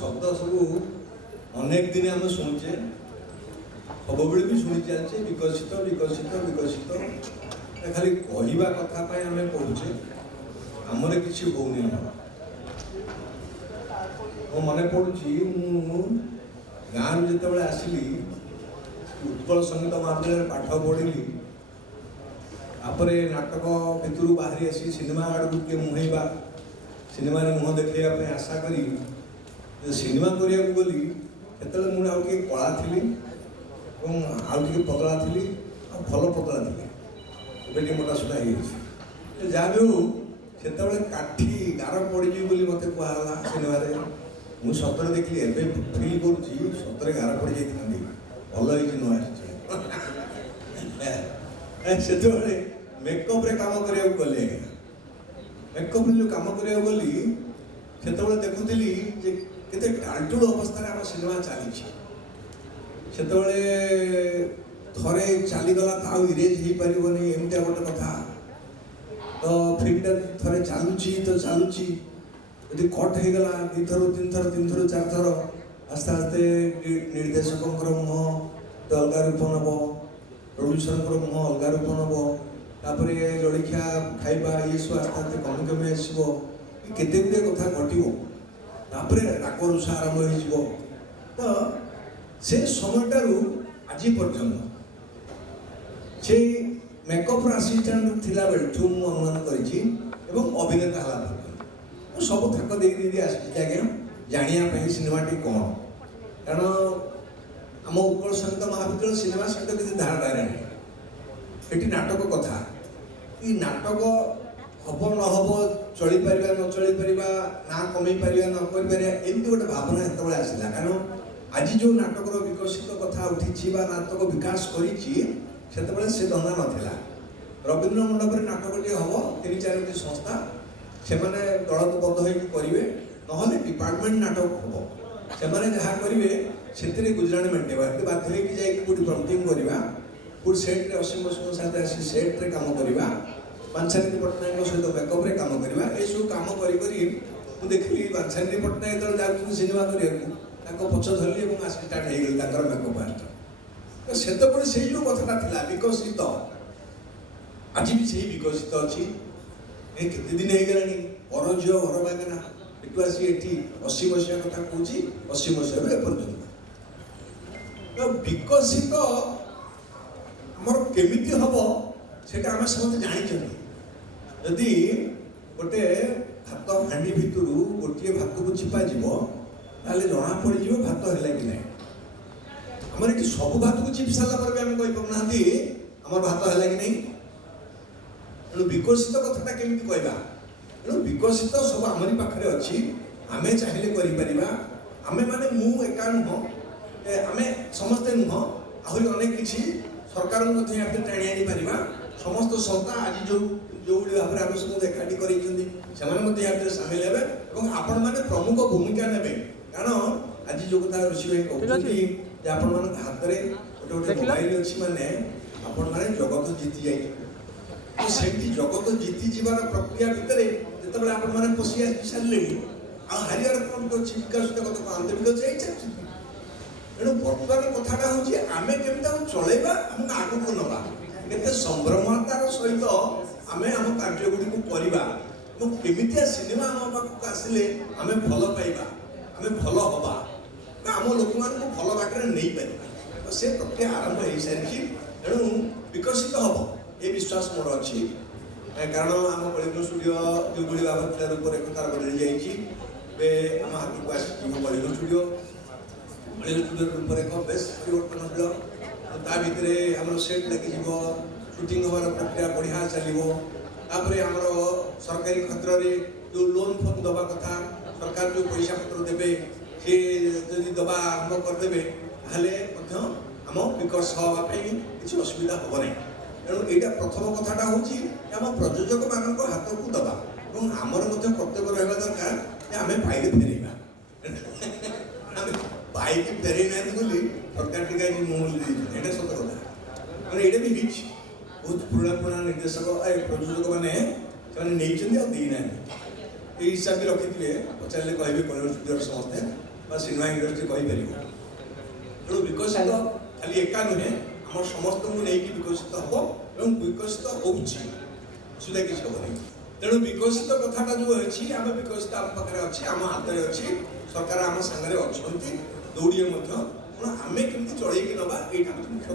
शब्द सब अनेक दिन आम शुणुचे सब बेले भी शुणी चलचे विकसित विकसित विकसित खाली कहवा कथा आम पढ़ुचे आमर किसी होनी मो मन पड़ुची गाँव जो आसली उत्कल संगीत महाविद्यालय पाठ पढ़ी तापर नाटक भितर बाहरी आसी सिनेमा आड़ के मुहैबा सिनेमा मुह देखा आशा करी सिनेमा करने गली से मुझे आगे कला थी आगे पतला थी भल पतला थी मोटा सुधा जहाँ भी हो से काठी गार पड़ी मत कहला सिनेमा मुझे सतरे देखिए एवं फिल करुँची सतरे गार पड़ जाती भल से मेकअप रे काम करिया गली मेकअप जो काम करिया गली से देखुली केते टालटुल अवस्था आम सिनेमा चली से थे चलीगला तो इरेज हो पारनी एमती गोटे कथा तो फिल्मटा थे चलुची तो चलुची यदि कट हो गला तीन थर चार थर आस्ते आस्ते निर्देशक मुह अलग रूप नब प्रोड्यूसर मुह अलग रूप नब तापर जलिखिया खाइबा ये सब आस्ते आस्ते कमी कमी आसो केते गुड़े कथा घटो राग रुषा आरंभ हो तो से समयटार आज पर्यंत से मेकअप आसिस्टांट थिला बेलू मुझे अनुमान कर अभिनेता है पर्यंत सब थाक दे आज्ञा जानापी सिनेमाटी कौन कारण आम उत्कल संगीत महाविद्यालय सिनेमा सहित किसी धारणा नहीं ये नाटक कथा ये नाटक हम न हम चली पार न चली पार ना कमी पार न कर एमती गोटे भावना जो आसला कारण आज जो नाटक विकसित कथा उठी नाटक विकास कर से धंदा नाला रवीन्द्र मंडप नाटक हम 3-4 संस्था से दलबद्ध करेंगे ना डिपार्टमेंट नाटक हम से जहाँ करेंगे से गुजराण मेटेवा बाध्य होती प्रम्पटिंग करवा कोई सेट्रे असीम बसु साथ आसी सेट्रे कम करवा बांछानी पट्टनायक सहित मेकअप्रे कम करवा ये सब कम कर देखिली बांछानी पट्टनायक जो जाऊँ सिनेमा करने पछ धरली और आस स्टार्ट हो गई मेकअप आर्ट तो से जो कथा था विकसित आज भी से विकसित अच्छी केते दिन हो गलानी पर झील घर बागना एटू आसी एटी 80 मसीहा कथा कहूँ 80 मसीहा एपर्यंत तो विकसित आमर केमिति हम से आम समस्त जानी जदि गोटे भात हांडी भितर गोटे भात को चिपा ताले जना पड़ भात है कि ना आमर ये सब भात को चिपी सारा भी आम कहीपना आमर भात है कि नहीं तेणु विकसित कथा केमी कहवा तेणु विकसित सब आमरी पाखे अच्छी आम चाहिए कर आमे माने मु एका नुह आमे समस्ते नुह आहरी अनेक किसी सरकार टाणी आनी पारिबा समस्त संस्था आज जो भाव में आम सब एकाठी कर सामिल हे आपण मैंने प्रमुख भूमिका ने कारण आज जो कथा ऋषि भाई कहते आपण मान हाथ में गोटे गोटे मोबाइल अच्छी माने आपण मैंने जगत जीति जाए तो सेमती जगत जीति जीवार प्रक्रिया भितर जो आपण मैंने पशि आसी सारे हारियार कौन अच्छी विकसित कथा आंतरिक जाइए तेणु बर्तमान कथाटा हूँ आम केमी चलैबा आमको आगक नवा केते संभ्रमतार सहित आम आम कार्यगुड़ी को करवा केमितिया सिनेमा आम पाखक आसिले आम भल पाइबा आम भल हवा आम लोक मान भल बाटर नहीं पार तो से प्रक्रिया आरंभ हो सारी तेणु विकसित हम ये विश्वास मोर अच्छी कारण आम कलिंग स्टूडियो जो भाई भाव था रूपरेखार बदली जाइए आम हाथ को आसी कलिंग स्टूडियो रूपरेख बेस परिवर्तन हो भितर आम सेट लगे सुटिंग हमार प्रक्रिया बढ़िया चलो आमर सरकारी क्षेत्र में जो लोन फोन दवा कथा सरकार जो पैसा पत्र देवे सी जदि दवा आरंभ करदे आम विकास हाँपाई किसी असुविधा हम ना तेणु यहाँ प्रथम कथाटा हूँ प्रयोजक मान हाथ को दवा और आमर कर्तव्य रहा दरकार आम पाइले फेरवा पाइक फेरे ना बोली सरकार टीका मुहूर्त ये सत कथा मैंने ये भी बहुत पुराना पुराना निर्देशक प्रयोजक मैंने नहीं देना ये हिसाब से रखी थे पचारे कहे कलिंग स्टूडियो समस्ते सिनेमा इंडस्ट्री कहीपर तेणु विकसित खाली एका नुहे आम समस्त को लेकिन विकसित हम और विकसित होगा किसी हेनी तेणु विकसित कथाटा जो अच्छी आम विकसित आम पाखे अच्छी आम हाथ में अच्छी सरकार आम सागर अच्छा दौड़े आम केमी चलैकी नवा यहाँ मुख्य